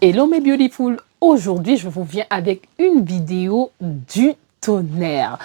Hello mes beautiful, aujourd'hui je vous viens avec une vidéo du tonnerre.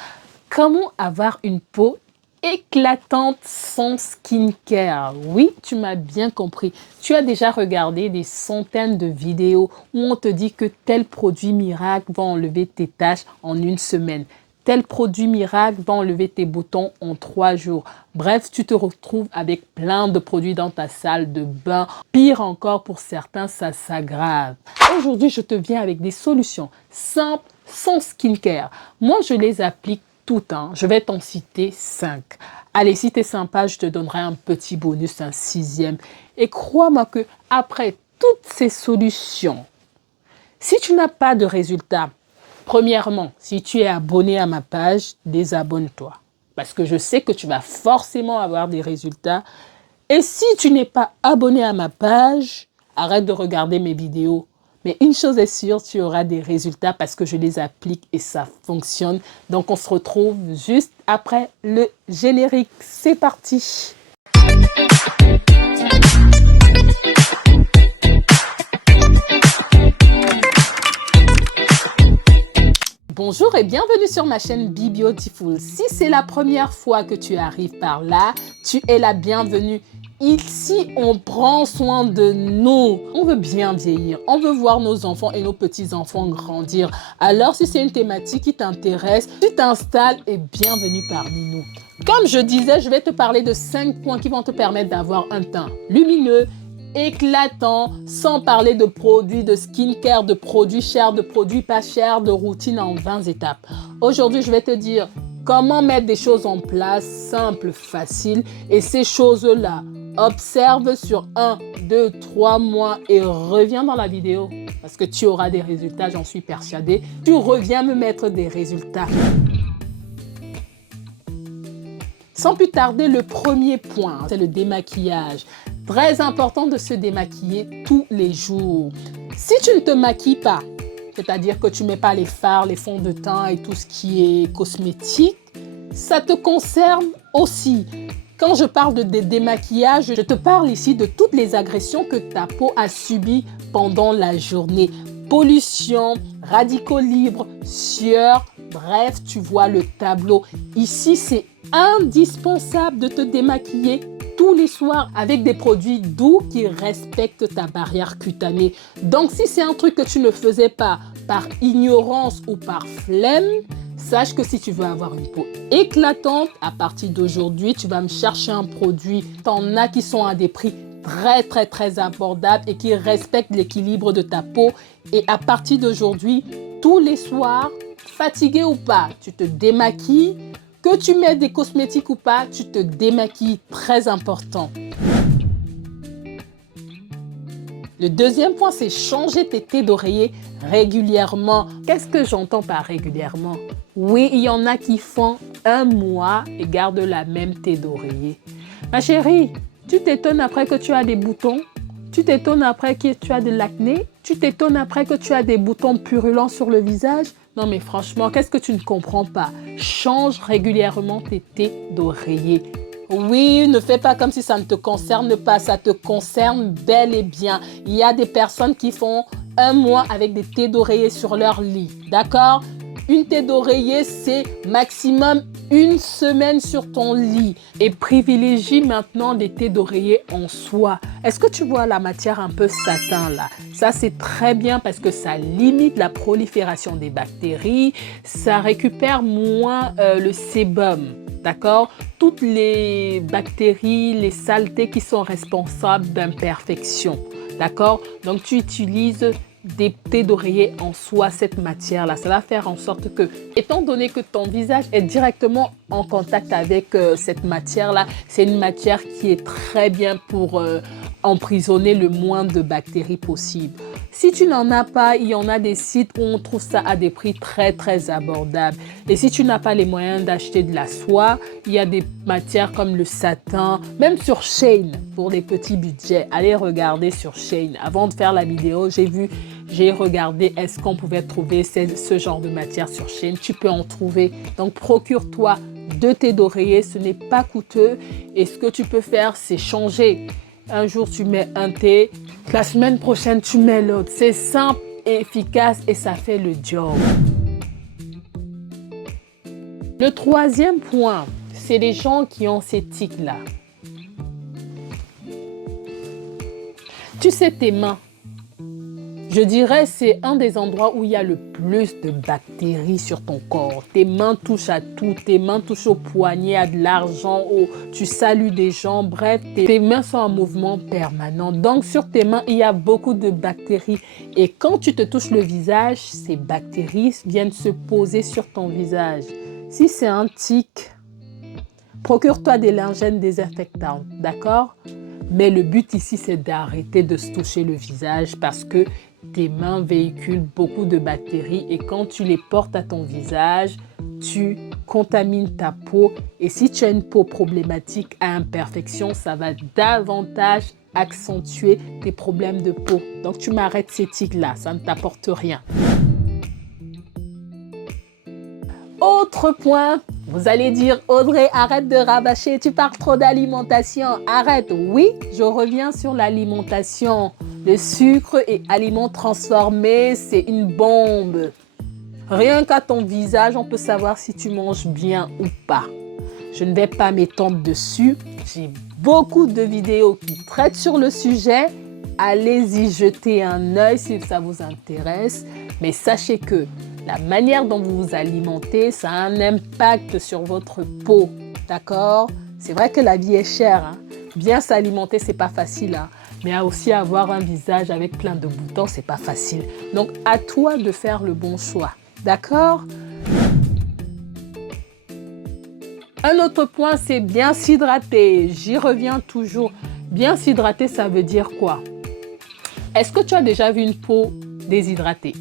Comment avoir une peau éclatante sans skincare? Oui, tu m'as bien compris. Tu as déjà regardé des centaines de vidéos où on te dit que tel produit miracle va enlever tes taches en une semaine. Tel produit miracle va enlever tes boutons en 3 jours. Bref, tu te retrouves avec plein de produits dans ta salle de bain. Pire encore, pour certains, ça s'aggrave. Aujourd'hui, je te viens avec des solutions simples, sans skincare. Moi, je les applique toutes. Je vais t'en citer 5. Allez, si tu es sympa, je te donnerai un petit bonus, un 6e. Et crois-moi que après toutes ces solutions, si tu n'as pas de résultat, premièrement, si tu es abonné à ma page, désabonne-toi. Parce que je sais que tu vas forcément avoir des résultats. Et si tu n'es pas abonné à ma page, arrête de regarder mes vidéos. Mais une chose est sûre, tu auras des résultats parce que je les applique et ça fonctionne. Donc on se retrouve juste après le générique. C'est parti! Bonjour et bienvenue sur ma chaîne Be Beautiful. Si c'est la première fois que tu arrives par là, tu es la bienvenue. Ici, on prend soin de nous. On veut bien vieillir. On veut voir nos enfants et nos petits-enfants grandir. Alors, si c'est une thématique qui t'intéresse, tu t'installes et bienvenue parmi nous. Comme je disais, je vais te parler de 5 points qui vont te permettre d'avoir un teint lumineux, éclatant, sans parler de produits de skincare, de produits chers, de produits pas chers, de routine en 20 étapes. Aujourd'hui, je vais te dire comment mettre des choses en place, simples, faciles. Et ces choses-là, observe sur 1, 2, 3 mois et reviens dans la vidéo parce que tu auras des résultats, j'en suis persuadée. Tu reviens me mettre des résultats. Sans plus tarder, le premier point, c'est le démaquillage. Très important de se démaquiller tous les jours. Si tu ne te maquilles pas, c'est-à-dire que tu ne mets pas les fards, les fonds de teint et tout ce qui est cosmétique, ça te concerne aussi. Quand je parle de démaquillage, je te parle ici de toutes les agressions que ta peau a subies pendant la journée. Pollution, radicaux libres, sueur, bref, tu vois le tableau. Ici, c'est indispensable de te démaquiller tous les soirs avec des produits doux qui respectent ta barrière cutanée. Donc, si c'est un truc que tu ne faisais pas par ignorance ou par flemme, sache que si tu veux avoir une peau éclatante, à partir d'aujourd'hui, tu vas me chercher un produit. T'en as qui sont à des prix très abordables et qui respectent l'équilibre de ta peau. Et à partir d'aujourd'hui, tous les soirs, fatigué ou pas, tu te démaquilles. Que tu mets des cosmétiques ou pas, tu te démaquilles, très important. Le deuxième point, c'est changer tes thés d'oreiller régulièrement. Qu'est-ce que j'entends par régulièrement? Oui, il y en a qui font 1 mois et gardent la même thé d'oreiller. Ma chérie, tu t'étonnes après que tu as des boutons? Tu t'étonnes après que tu as de l'acné? Tu t'étonnes après que tu as des boutons purulents sur le visage? Non mais franchement, qu'est-ce que tu ne comprends pas? Change régulièrement tes thés d'oreiller. Oui, ne fais pas comme si ça ne te concerne pas, ça te concerne bel et bien. Il y a des personnes qui font 1 mois avec des thés d'oreiller sur leur lit, d'accord? Une thé d'oreiller, c'est maximum 1 semaine sur ton lit. Et privilégie maintenant des thés d'oreiller en soie. Est-ce que tu vois la matière un peu satin là? Ça, c'est très bien parce que ça limite la prolifération des bactéries. Ça récupère moins le sébum. D'accord? Toutes les bactéries, les saletés qui sont responsables d'imperfections. D'accord? Donc, tu utilises des thés d'oreiller en soie, cette matière-là. Ça va faire en sorte que, étant donné que ton visage est directement en contact avec cette matière-là, c'est une matière qui est très bien pour emprisonner le moins de bactéries possible. Si tu n'en as pas, il y en a des sites où on trouve ça à des prix très abordables. Et si tu n'as pas les moyens d'acheter de la soie, il y a des matières comme le satin, même sur Shein pour les petits budgets. Allez regarder sur Shein. Avant de faire la vidéo, j'ai regardé est-ce qu'on pouvait trouver ce genre de matière sur Shein. Tu peux en trouver. Donc procure-toi 2 thés d'oreiller, ce n'est pas coûteux. Et ce que tu peux faire, c'est changer Un jour, tu mets un thé. La semaine prochaine, tu mets l'autre. C'est simple, efficace et ça fait le job. Le troisième point, c'est les gens qui ont ces tics-là. Tu sais, tes mains, je dirais c'est un des endroits où il y a le plus de bactéries sur ton corps. Tes mains touchent à tout, tes mains touchent au poignet, à de l'argent, tu salues des gens, bref, tes mains sont en mouvement permanent. Donc sur tes mains, il y a beaucoup de bactéries. Et quand tu te touches le visage, ces bactéries viennent se poser sur ton visage. Si c'est un tic, procure-toi des lingettes désinfectantes, d'accord? Mais le but ici, c'est d'arrêter de se toucher le visage parce que tes mains véhiculent beaucoup de bactéries et quand tu les portes à ton visage, tu contamines ta peau. Et si tu as une peau problématique à imperfection, ça va davantage accentuer tes problèmes de peau. Donc, tu m'arrêtes ces tics-là, ça ne t'apporte rien. Autre point, vous allez dire, Audrey, arrête de rabâcher, tu parles trop d'alimentation. Arrête, oui, je reviens sur l'alimentation. Le sucre et aliments transformés, c'est une bombe. Rien qu'à ton visage, on peut savoir si tu manges bien ou pas. Je ne vais pas m'étendre dessus. J'ai beaucoup de vidéos qui traitent sur le sujet. Allez-y jeter un œil si ça vous intéresse. Mais sachez que la manière dont vous vous alimentez, ça a un impact sur votre peau, d'accord? C'est vrai que la vie est chère, hein? Bien s'alimenter, c'est pas facile, hein? Mais aussi avoir un visage avec plein de boutons, c'est pas facile. Donc, à toi de faire le bon choix, d'accord? Un autre point, c'est bien s'hydrater. J'y reviens toujours. Bien s'hydrater, ça veut dire quoi? Est-ce que tu as déjà vu une peau déshydratée?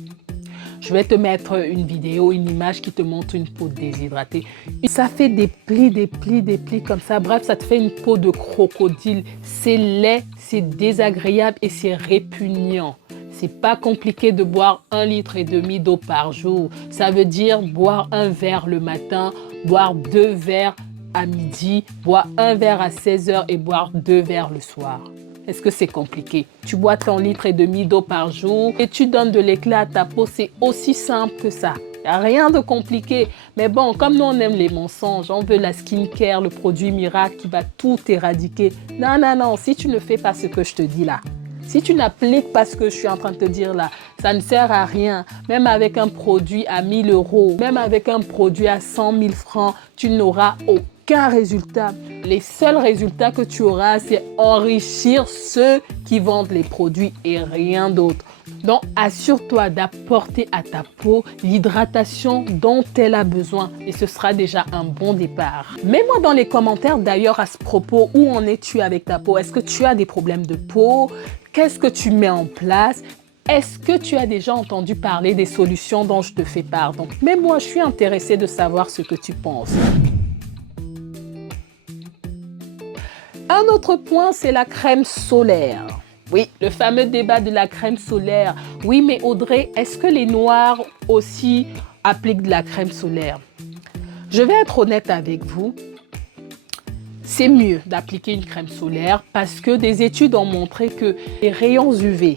Je vais te mettre une vidéo, une image qui te montre une peau déshydratée. Ça fait des plis comme ça. Bref, ça te fait une peau de crocodile. C'est laid, c'est désagréable et c'est répugnant. C'est pas compliqué de boire 1,5 litre d'eau par jour. Ça veut dire boire un verre le matin, boire 2 verres à midi, boire un verre à 16 h et boire 2 verres le soir. Est-ce que c'est compliqué? Tu bois ton 1,5 litre d'eau par jour et tu donnes de l'éclat à ta peau. C'est aussi simple que ça. Il n'y a rien de compliqué. Mais bon, comme nous on aime les mensonges, on veut la skincare, le produit miracle qui va tout éradiquer. Non, non, non. Si tu ne fais pas ce que je te dis là, si tu n'appliques pas ce que je suis en train de te dire là, ça ne sert à rien. Même avec un produit à 1 000 €, même avec un produit à 100 000 francs, tu n'auras aucun résultat. Les seuls résultats que tu auras, c'est enrichir ceux qui vendent les produits et rien d'autre. Donc, assure-toi d'apporter à ta peau l'hydratation dont elle a besoin et ce sera déjà un bon départ. Mets-moi dans les commentaires d'ailleurs à ce propos, où en es-tu avec ta peau? Est-ce que tu as des problèmes de peau? Qu'est-ce que tu mets en place? Est-ce que tu as déjà entendu parler des solutions dont je te fais part? Donc, mets-moi, je suis intéressée de savoir ce que tu penses. Un autre point, c'est la crème solaire. Oui, le fameux débat de la crème solaire. Oui, mais Audrey, est-ce que les noirs aussi appliquent de la crème solaire? Je vais être honnête avec vous. C'est mieux d'appliquer une crème solaire parce que des études ont montré que les rayons UV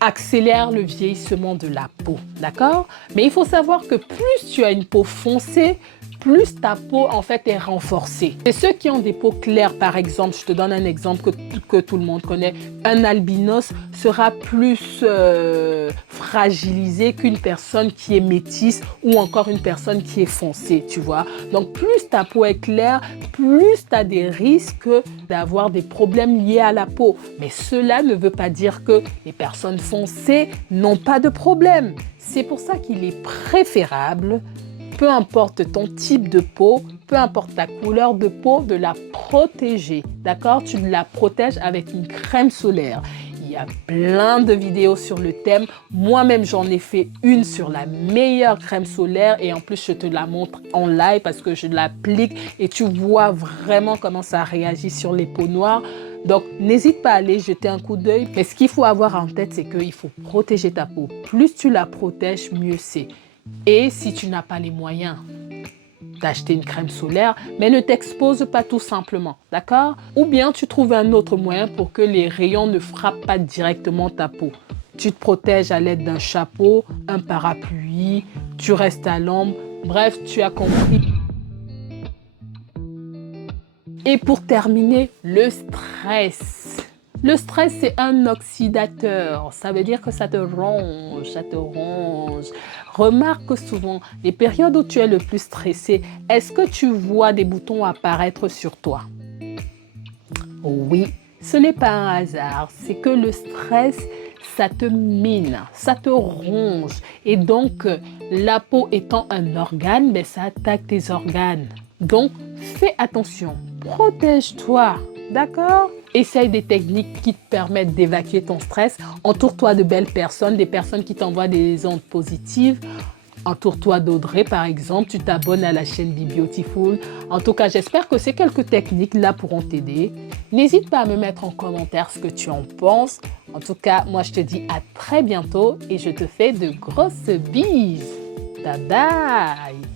accélèrent le vieillissement de la peau, d'accord? Mais il faut savoir que plus tu as une peau foncée, plus ta peau en fait est renforcée. Et ceux qui ont des peaux claires, par exemple, je te donne un exemple que tout le monde connaît, un albinos sera plus fragilisé qu'une personne qui est métisse ou encore une personne qui est foncée, tu vois. Donc plus ta peau est claire, plus tu as des risques d'avoir des problèmes liés à la peau. Mais cela ne veut pas dire que les personnes foncées n'ont pas de problème. C'est pour ça qu'il est préférable, peu importe ton type de peau, peu importe ta couleur de peau, de la protéger, d'accord? Tu la protèges avec une crème solaire. Il y a plein de vidéos sur le thème. Moi-même, j'en ai fait une sur la meilleure crème solaire et en plus, je te la montre en live parce que je l'applique et tu vois vraiment comment ça réagit sur les peaux noires. Donc, n'hésite pas à aller jeter un coup d'œil. Mais ce qu'il faut avoir en tête, c'est qu'il faut protéger ta peau. Plus tu la protèges, mieux c'est. Et si tu n'as pas les moyens, d'acheter une crème solaire, mais ne t'expose pas tout simplement, d'accord? Ou bien tu trouves un autre moyen pour que les rayons ne frappent pas directement ta peau. Tu te protèges à l'aide d'un chapeau, un parapluie, tu restes à l'ombre, bref, tu as compris. Et pour terminer, le stress. Le stress, c'est un oxydateur. Ça veut dire que ça te ronge, ça te ronge. Remarque souvent, les périodes où tu es le plus stressé, est-ce que tu vois des boutons apparaître sur toi? Oui, ce n'est pas un hasard. C'est que le stress, ça te mine, ça te ronge. Et donc, la peau étant un organe, mais ça attaque tes organes. Donc, fais attention, protège-toi, d'accord? Essaye des techniques qui te permettent d'évacuer ton stress. Entoure-toi de belles personnes, des personnes qui t'envoient des ondes positives. Entoure-toi d'Audrey, par exemple. Tu t'abonnes à la chaîne Be Beautiful. En tout cas, j'espère que ces quelques techniques-là pourront t'aider. N'hésite pas à me mettre en commentaire ce que tu en penses. En tout cas, moi, je te dis à très bientôt et je te fais de grosses bises. Bye bye!